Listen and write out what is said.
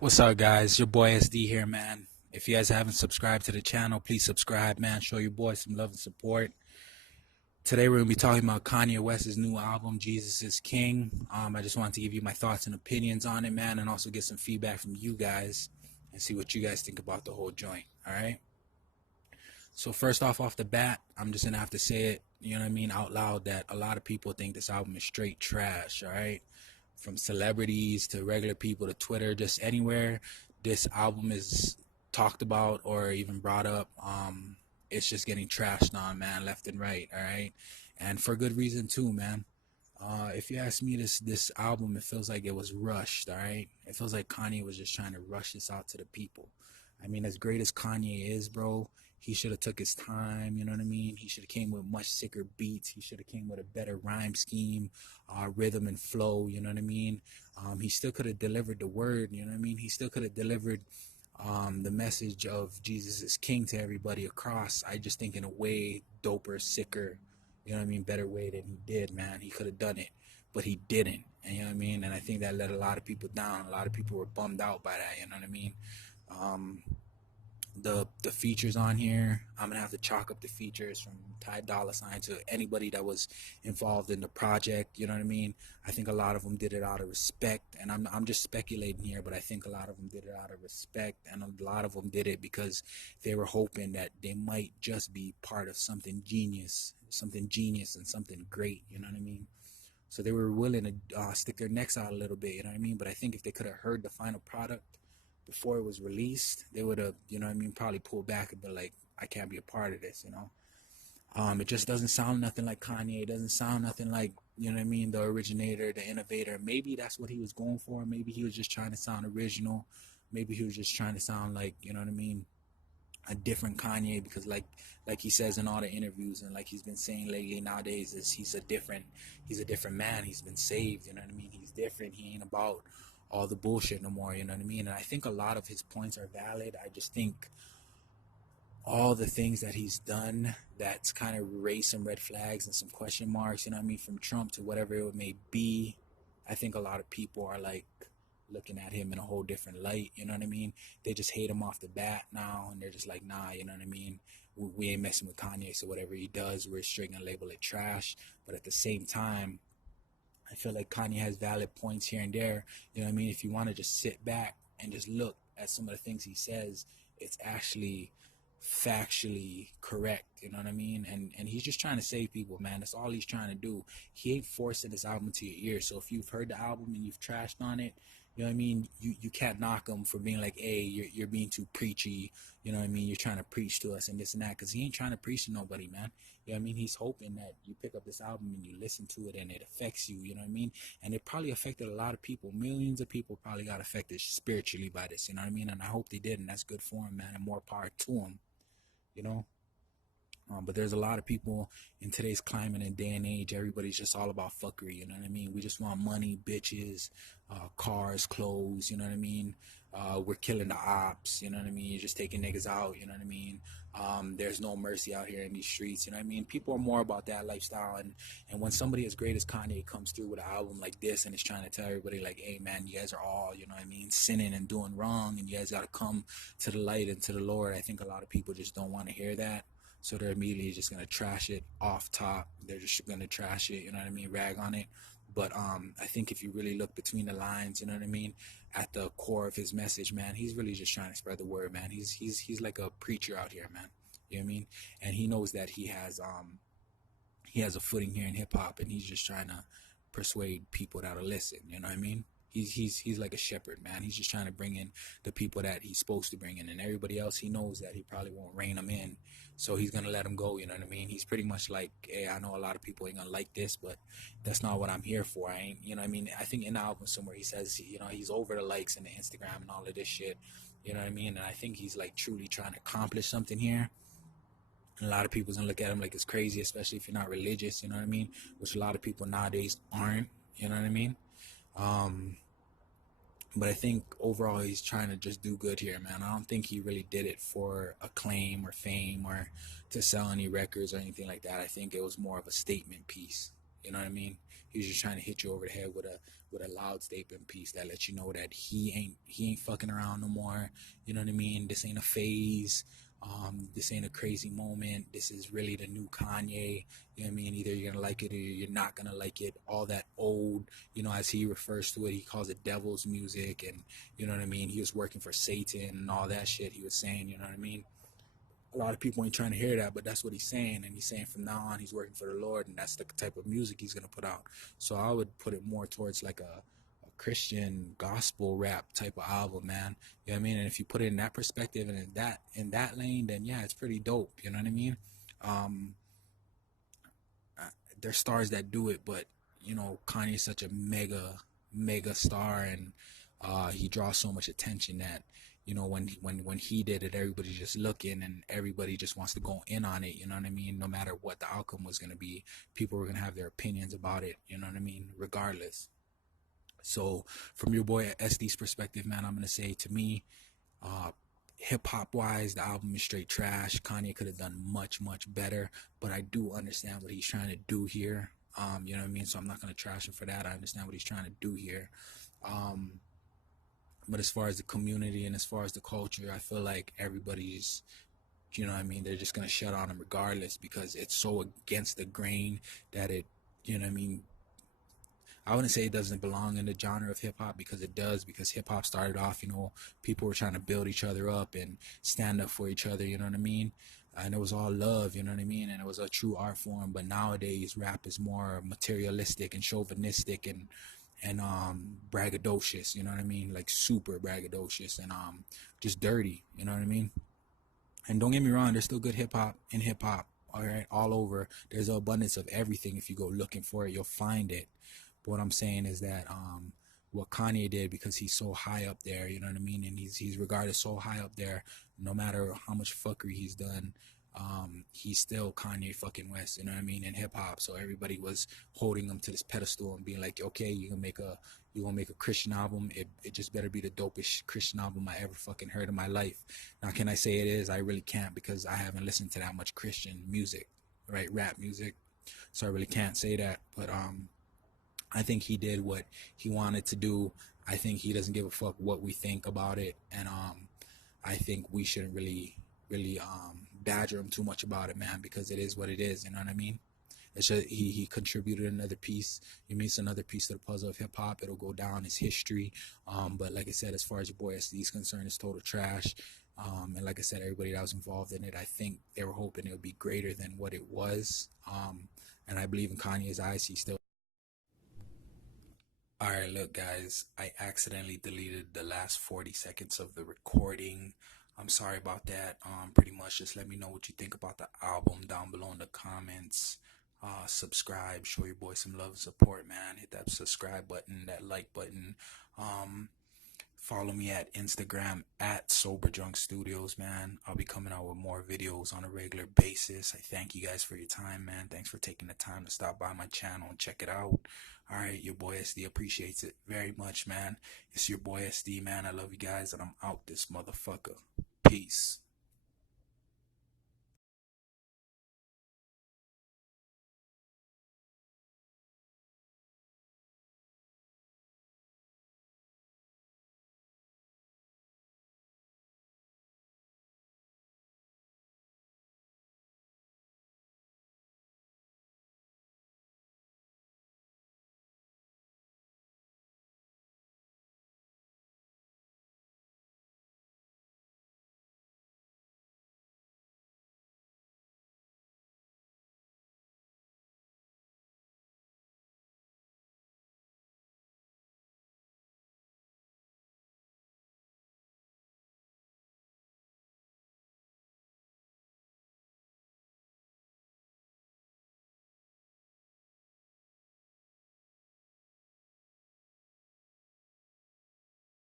What's up, guys? Your boy SD here, man. If you guys haven't subscribed to the channel, please subscribe, man. Show your boy some love and support. Today, we're going to be talking about Kanye West's new album, Jesus is King. I just wanted to give you my thoughts and opinions on it, man, and also get some feedback from you guys and see what you guys think about the whole joint, all right? So, first off the bat, I'm just going to have to say it, you know what I mean, out loud, that a lot of people think this album is straight trash, all right? From celebrities to regular people to Twitter, just anywhere this album is talked about or even brought up, it's just getting trashed on, man, left and right. All right, and for good reason too, man. If you ask me, this album, it feels like it was rushed. All right, it feels like Kanye was just trying to rush this out to the people. I mean, as great as Kanye is, bro, he should have took his time. You know what I mean? He should have came with much sicker beats. He should have came with a better rhyme scheme, rhythm and flow. You know what I mean? He still could have delivered the word. You know what I mean? He still could have delivered the message of Jesus is King to everybody across. I just think in a way doper, sicker, you know what I mean, better way than he did, man. He could have done it, but he didn't. And, you know what I mean? And I think that let a lot of people down. A lot of people were bummed out by that. You know what I mean? Um, the features on here, I'm gonna have to chalk up the features from Ty Dolla Sign to anybody that was involved in the project. You know what I mean? I think a lot of them did it out of respect, and I'm just speculating here, but I think a lot of them did it out of respect, and a lot of them did it because they were hoping that they might just be part of something genius and something great. You know what I mean? So they were willing to stick their necks out a little bit. You know what I mean? But I think if they could have heard the final product before it was released, they would have, you know what I mean, probably pulled back and be like, I can't be a part of this, you know. It just doesn't sound nothing like Kanye. It doesn't sound nothing like, you know what I mean, the originator, the innovator. Maybe that's what he was going for. Maybe he was just trying to sound original. Maybe he was just trying to sound like, you know what I mean, a different Kanye, because like he says in all the interviews and like he's been saying lately nowadays, is he's a different man. He's been saved, you know what I mean? He's different. He ain't about all the bullshit no more, you know what I mean? And I think a lot of his points are valid. I just think all the things that he's done that's kind of raised some red flags and some question marks, you know what I mean, from Trump to whatever it may be, I think a lot of people are like looking at him in a whole different light, you know what I mean? They just hate him off the bat now, and they're just like, nah, you know what I mean? We ain't messing with Kanye, so whatever he does, we're straight gonna label it trash. But at the same time, I feel like Kanye has valid points here and there. You know what I mean? If you want to just sit back and just look at some of the things he says, it's actually factually correct. You know what I mean? And he's just trying to save people, man. That's all he's trying to do. He ain't forcing this album to your ear. So if you've heard the album and you've trashed on it, you know what I mean? You can't knock him for being like, hey, you're being too preachy. You know what I mean? You're trying to preach to us and this and that, because he ain't trying to preach to nobody, man. You know what I mean? He's hoping that you pick up this album and you listen to it and it affects you, you know what I mean? And it probably affected a lot of people. Millions of people probably got affected spiritually by this, you know what I mean? And I hope they did, and that's good for him, man, and more power to him, you know? But there's a lot of people in today's climate and day and age. Everybody's just all about fuckery. You know what I mean? We just want money, bitches, cars, clothes. You know what I mean? We're killing the ops. You know what I mean? You're just taking niggas out. You know what I mean? There's no mercy out here in these streets. You know what I mean? People are more about that lifestyle. And when somebody as great as Kanye comes through with an album like this and is trying to tell everybody like, hey man, you guys are all, you know what I mean, sinning and doing wrong, and you guys got to come to the light and to the Lord. I think a lot of people just don't want to hear that. So they're immediately just gonna trash it off top. They're just gonna trash it, you know what I mean, rag on it. But I think if you really look between the lines, you know what I mean, at the core of his message, man, he's really just trying to spread the word, man. He's like a preacher out here, man. You know what I mean? And he knows that he has a footing here in hip hop, and he's just trying to persuade people that'll listen. You know what I mean? He's like a shepherd, man. He's just trying to bring in the people that he's supposed to bring in, and everybody else he knows that he probably won't rein them in, so he's gonna let them go. You know what I mean? He's pretty much like, hey, I know a lot of people ain't gonna like this, but that's not what I'm here for. I ain't, you know what I mean? I think in the album somewhere he says, you know, he's over the likes and the Instagram and all of this shit. You know what I mean? And I think he's like truly trying to accomplish something here. And a lot of people's gonna look at him like it's crazy, especially if you're not religious, you know what I mean? Which a lot of people nowadays aren't, you know what I mean? Um, but I think overall he's trying to just do good here, man. I don't think he really did it for acclaim or fame or to sell any records or anything like that. I think it was more of a statement piece. You know what I mean? He was just trying to hit you over the head with a loud statement piece that lets you know that he ain't fucking around no more. You know what I mean? This ain't a phase. This ain't a crazy moment. This is really the new Kanye. You know what I mean? Either you're gonna like it or you're not gonna like it. All that old, as he refers to it, he calls it devil's music, and you know what I mean. He was working for Satan and all that shit. He was saying, you know what I mean. A lot of people ain't trying to hear that, but that's what he's saying, and he's saying from now on he's working for the Lord, and that's the type of music he's gonna put out. So I would put it more towards like a Christian gospel rap type of album, man. You know what I mean? And if you put it in that perspective and in that lane, then yeah, it's pretty dope. You know what I mean? Um, there's stars that do it, but Kanye's such a mega star, and he draws so much attention that when he did it, everybody's just looking and everybody just wants to go in on it. You know what I mean? No matter what the outcome was going to be, people were going to have their opinions about it. You know what I mean? Regardless. So from your boy SD's perspective, man, I'm going to say, to me, uh, hip hop wise, the album is straight trash. Kanye could have done much better, but I do understand what he's trying to do here. You know what I mean? So I'm not gonna trash him for that. I understand what he's trying to do here. Um, but as far as the community and as far as the culture, I feel like everybody's, you know what I mean, they're just gonna shut on him regardless because it's so against the grain that it, you know what I mean, I wouldn't say it doesn't belong in the genre of hip hop, because it does, because hip hop started off, people were trying to build each other up and stand up for each other, you know what I mean? And it was all love, you know what I mean? And it was a true art form. But nowadays rap is more materialistic and chauvinistic and braggadocious, you know what I mean? Like super braggadocious and just dirty, you know what I mean? And don't get me wrong, there's still good hip hop in hip hop. All right, all over. There's an abundance of everything. If you go looking for it, you'll find it. But what I'm saying is that what Kanye did, because he's so high up there, you know what I mean, and he's regarded so high up there, no matter how much fuckery he's done, he's still Kanye fucking West, you know what I mean, in hip hop. So everybody was holding him to this pedestal and being like, okay, you're gonna make a Christian album. It just better be the dopest Christian album I ever fucking heard in my life. Now, can I say it is? I really can't, because I haven't listened to that much Christian music, right? Rap music. So I really can't say that. But I think he did what he wanted to do. I think he doesn't give a fuck what we think about it, and I think we shouldn't really badger him too much about it, man, because it is what it is. You know what I mean? It's just, he contributed another piece. He makes another piece to the puzzle of hip hop. It'll go down as history. But like I said, as far as your boy SD is concerned, it's total trash. And like I said, everybody that was involved in it, I think they were hoping it would be greater than what it was. And I believe in Kanye's eyes, he still. All right, look, guys, I accidentally deleted the last 40 seconds of the recording. I'm sorry about that. Pretty much just let me know what you think about the album down below in the comments. Subscribe, show your boy some love and support, man. Hit that subscribe button, that like button. Um, Follow me at Instagram at Sober Drunk Studios, man. I'll be coming out with more videos on a regular basis. I thank you guys for your time, man. Thanks for taking the time to stop by my channel and check it out. All right, your boy SD appreciates it very much, man. It's your boy SD, man. I love you guys, and I'm out this motherfucker. Peace.